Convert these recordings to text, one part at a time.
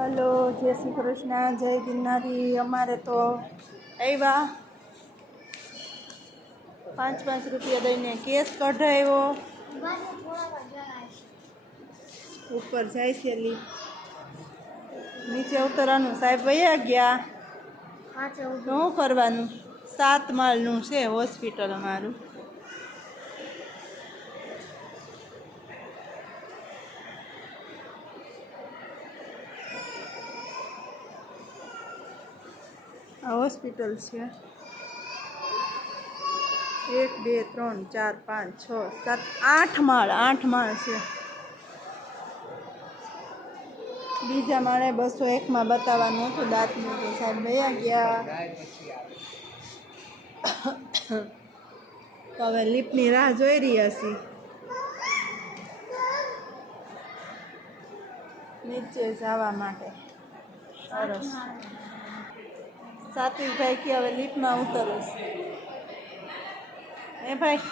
Hello, જય શ્રી કૃષ્ણ, જય ગિરનારી। અમારે તો આવ્યા 5 રૂપિયા દઈને કેસ કઢાવ્યો, ઉપર જાય છે નીચે ઉતરવાનું। સાહેબ વયા ગયા, શું કરવાનું? 7 માળનું છે હોસ્પિટલ અમારું। આ હોસ્પિટલ છે। 1 2 3 4 5 6 7 8 માળ, 8 માળ છે। બીજા માળે 201 બતાવવાનું હતું દાંતનું, તો સાહેબ વયા ગયા। તો હવે લિફ્ટની રાહ જોઈ રહ્યા છીએ, નીચે જવા માટે। સરસ। સાત્વિકભાઈ કે હવે લિફ્ટમાં ઉતરું છે। એ ભાઈ,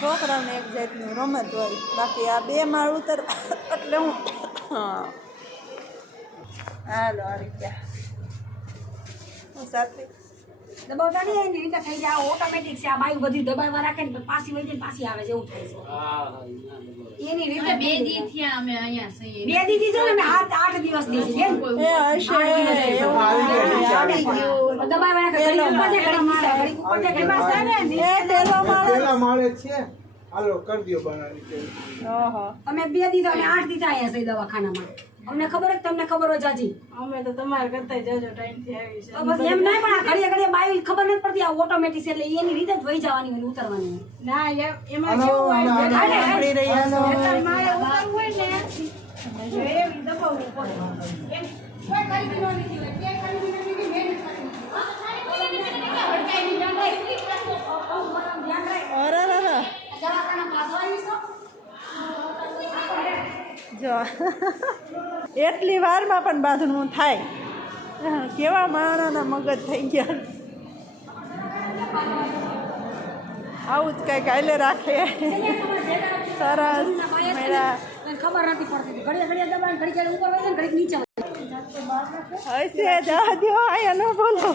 છોકરાઓને એક જાતનું રમત હોય, બાકી આ 2 માળ ઉતર એટલે હું હાલો આવી ગયા। હું સાત્વિક દબાવતા નહીં એની રીતે થઈ જાય, ઓટોમેટિક છે। આ બાયું બધી દબાવવા રાખે ને પાછી વહી જાય, પાછી આવે છે, એવું થાય છે એની રીતે। 2 દી થયા અમે અહીંયા છીએ। 2 દી થી છે ને, 8 દિવસ દી છે એ હશે એવું આવી ગયું। દબાવવા રાખે, ઘડી ઉપર છે, ઘડી નીચે, ઘડી ઉપર છે, ઘડી નીચે ને। એ પેલા માળે છે, હાલો કરી દયો બનાવી। ઓહો, અમે 2 દી તો 8 દી થયા છે દવાખાનામાં। અમને ખબર જ, તમને ખબર હોય જાજી। અમે તો તમારે કરતા જજો ટાઈમ થી આવી છે। તો બસ એમ નહીં, પણ ઘડીએ ઘડીએ બાયું ખબર નથી પડતી, આ ઓટોમેટિક છે એટલે એની રીતે જ વહી જવાની હોય, ઉતરવાની હોય। ના એમાં કેવું હોય, સાંભળી રહ્યા છો? મારે ઉતરવું હોય ને એવી દબાવવું પડે। એમ કોઈ કરી દીધો નથી હોય, કે કરી દીધો નથી, મેં નથી કરી અરે જો એટલી વારમાં પણ બાંધણું થાય, કેવા માણસના મગજ થઈ ગયા। આવું જ કંઈક હાલે રાખે। સરસ મેળા ખબર નથી પડતી, ઘડીએ ઘડીએ દબાણ, ઘડી ઘડી ઉપર વહી જાય, ઘડી નીચે વહી હશે જા દો, આયા ન બોલો।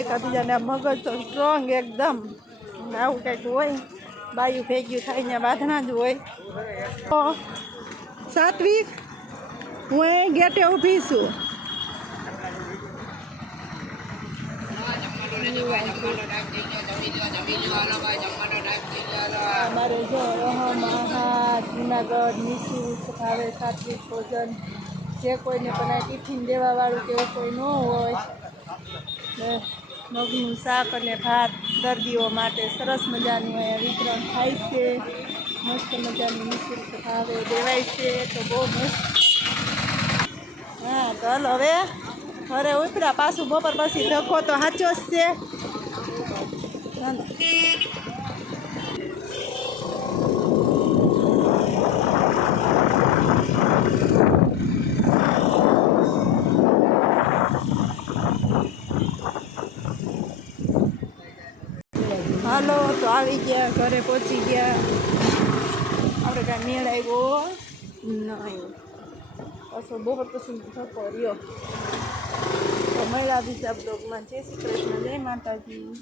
એકાબીજાને મગજ તો સ્ટ્રોંગ એકદમ, આવું કંઈક હોય, બાયું ભેગ્યું થાય ને બાંધણા જ હોય। સાત્વિક, હું એ ગેટે ઊભી છું। અમારે જો મહારાજ જુનાગઢ નિઃશુલ્ક ભાવે સાત્વિક ભોજન, જે કોઈને પણ આ ટિફિન દેવાવાળું કે એવું કોઈ ન હોય, મગનું શાક અને ભાત દર્દીઓ માટે સરસ મજાનું અહીંયા વિતરણ થાય છે। મસ્ત મજાનું નિઃશુલ્ક ભાવે દેવાય છે, તો બહુ મસ્ત। હા, તો હાલો હવે ઘરે ઉતર્યા, પાછું બપોર પછી ધક્કો તો સાચો જ છે। હાલો, તો આવી ગયા, ઘરે પહોંચી ગયા। આપણે કાંઈ મેળ આવ્યો નહીં, પાછો બપોર પછી ધક્કો રહ્યો। તો મળ્યા બીજા બ્લોગમાં। જય શ્રી કૃષ્ણ, જય માતાજી।